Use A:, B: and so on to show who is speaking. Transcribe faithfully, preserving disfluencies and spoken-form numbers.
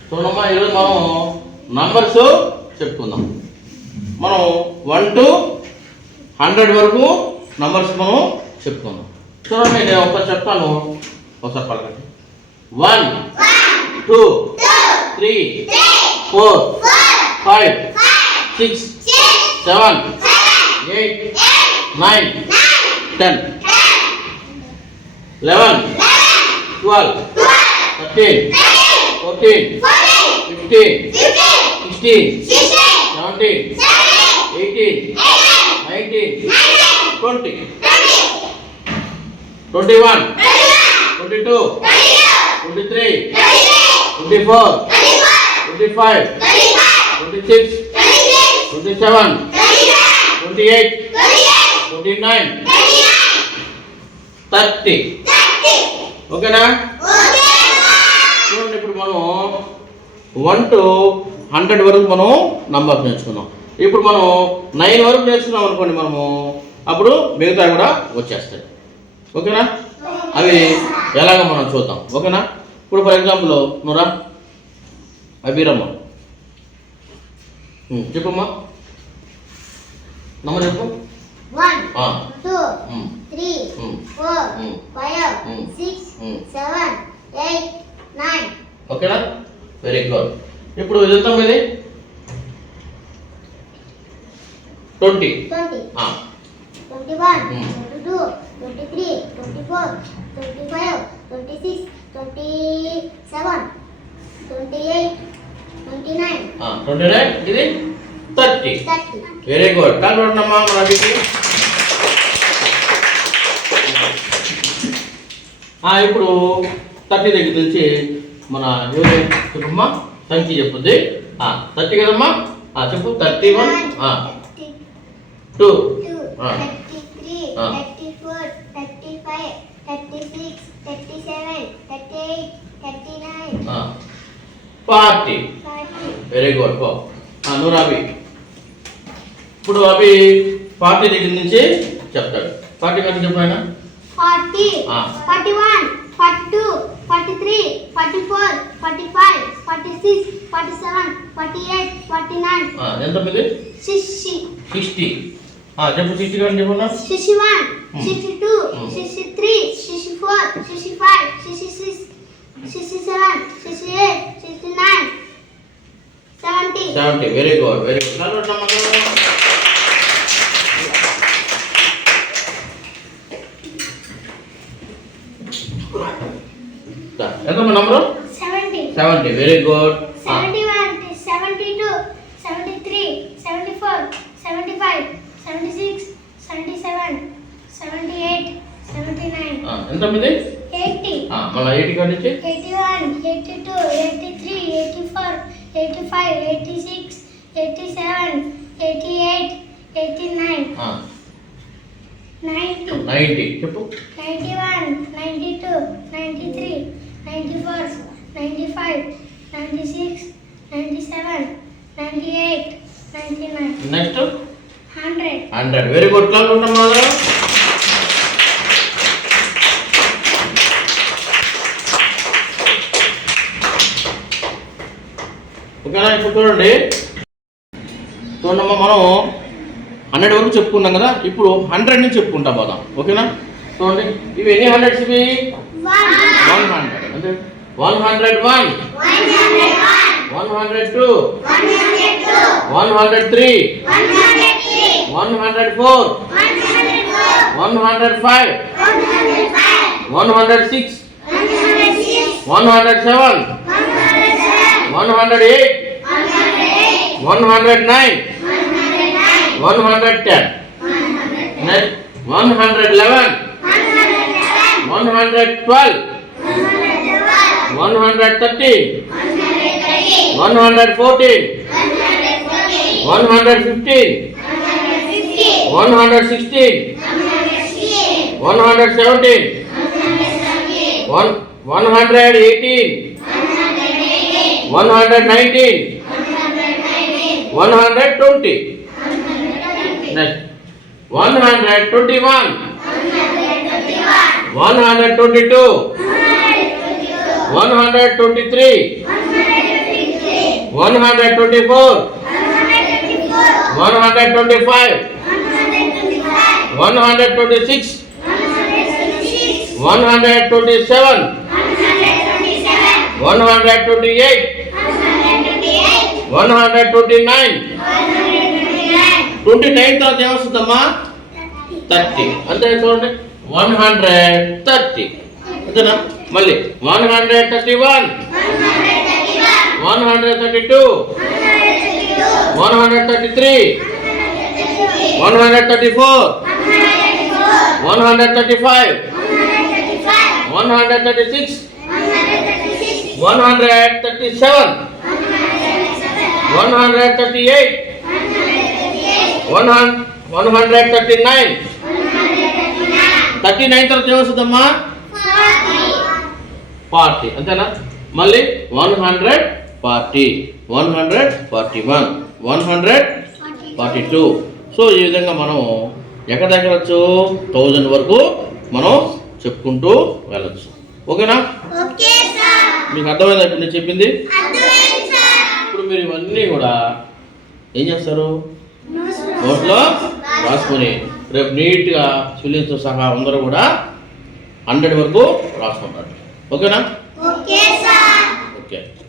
A: చూడమ్మా, ఈరోజు మనం నంబర్స్ చెప్పుకుందాం. మనం వన్ టు హండ్రెడ్ వరకు నంబర్స్ మనం చెప్పుకుందాం. చూడండి, నేను ఒకసారి చెప్తాను, ఒకసారి పలకండి. One, two, three, four, five, six, seven, eight, nine, ten, eleven, twelve, thirteen, fourteen, fifteen, sixteen, seventeen, eighteen, nineteen, twenty, twenty one, twenty two, twenty three, twenty four, twenty five, twenty six, twenty seven, twenty eight, twenty nine, thirty. ఓకేనా? చూడండి, ఇప్పుడు మనం one two hundred వరకు మనం numbers నేర్చుకున్నాం. ఇప్పుడు మనం nine వరకు నేర్చుకున్నాం అనుకోండి మనము, అప్పుడు మిగతా కూడా వచ్చేస్తాయి. ఓకేనా? అవి ఎలాగో మనం చూద్దాం. ఓకేనా? ఇప్పుడు ఫర్ ఎగ్జాంపుల్ నువ్వురా అభిరమ్మ చెప్పమ్మా, నంబర్ చెప్పు.
B: One, two, three, four, five, six, seven, eight, nine.
A: ఓకేనా? Very good. ఇప్పుడు ఇది ఎంత ఇది? Twenty.
B: Twenty. Twenty one, twenty two, twenty three, twenty four, twenty five, twenty six, twenty seven, twenty eight, twenty nine.
A: Twenty nine. ఇది thirty.
B: Thirty.
A: Very good. కాల్పడమ్మా మన అభికి. ఇప్పుడు థర్టీ దగ్గర నుంచి మన ఎవరు చెప్పమ్మా సంఖ్య చెప్పుద్ది. థర్టీ కదమ్మా, చెప్పు. Thirty one, two,
B: thirty three, thirty four, thirty five, thirty six, thirty seven, thirty eight, thirty nine,
A: forty. Very good. నువ్వు అభి. ఇప్పుడు అభి ఫార్టీ దగ్గర నుంచి చెప్తాడు. ఫార్టీ కంటే చెప్పు ఆయన.
B: Forty, forty one, forty two, forty three, forty four, forty five, forty six, forty seven, forty eight, forty nine.
A: ఎంత మంది?
B: సిక్స్టీ.
A: సిక్స్టీ. చెప్పు. సిక్స్టీ కానీ చెప్పన్నా.
B: Sixty one, sixty two, sixty three, sixty four, sixty five, sixty six, sixty seven, sixty eight, sixty nine, seventy.
A: Seventy. Very good. Very good. ఎంత number?
B: Seventy.
A: Seventy. Very good.
B: Seventy one, seventy two, seventy three, seventy four, seventy five, seventy six, seventy seven, seventy eight, seventy nine.
A: ఎంత మీది?
B: Eighty.
A: మళ్ళీ eighty కాడి నుంచి
B: eighty one, eighty two, eighty three, eighty four, eighty five, eighty six, eighty seven, eighty eight, eighty nine, ninety.
A: Ninety. చెప్పు.
B: Ninety one, ninety two, ninety three, ninety four, ninety five, ninety six, ninety seven, ninety eight, ninety nine.
A: Next
B: hundred.
A: Hundred. Very good. Class ఉంటాం కదా. ఓకేనా? ఇప్పుడు చూడండి, చూడమ్మా, మనం hundred వరకు చెప్పుకున్నాం కదా. ఇప్పుడు హండ్రెడ్ నుంచి చెప్పుకుంటా పోదాం. ఓకేనా? చూడండి, ఇవి ఎన్ని హండ్రెడ్స్ ఇవి? One hundred. అంటే one hundred one, one hundred two, one hundred three, one hundred four, one hundred five, one hundred six, one hundred seven, one hundred eight, one hundred nine, one hundred ten, one hundred eleven, one hundred twelve, one hundred thirteen, one hundred fourteen, one hundred fifteen, one hundred sixteen, one hundred seventeen, one one hundred eighteen, one hundred nineteen, one hundred twenty. Next one hundred twenty one, one hundred twenty-two, one hundred twenty-three, one hundred twenty four one hundred twenty five one hundred twenty six one hundred twenty seven one hundred twenty eight one hundred twenty nine twenty nine తర్వాత ఏమొస్తుందమ్మా thirty అంతే చూడండి one hundred thirty అంతేనా మళ్ళీ one hundred thirty one one hundred thirty two one hundred thirty three one hundred thirty four one hundred thirty five one hundred thirty six one hundred thirty seven one hundred thirty eight one one hundred thirty nine thirty nine తర్వాత ఏమొస్తుందమ్మా forty అంతేనా మళ్ళీ one hundred forty one hundred forty one one hundred forty two so ఈ విధంగా మనం ఎక్కడ దగ్గర వచ్చు థౌజండ్ వరకు మనం చెప్పుకుంటూ వెళ్ళచ్చు ఓకేనా మీకు అర్థమైందా ఇప్పుడు నేను చెప్పింది ఇప్పుడు మీరు ఇవన్నీ కూడా ఏం చేస్తారు నోట్లో రాసుకొని రేపు నీట్గా స్పెల్లింగ్తో సహా అందరూ కూడా హండ్రెడ్ వరకు రాసుకుంటారు ఓకేనా ఓకే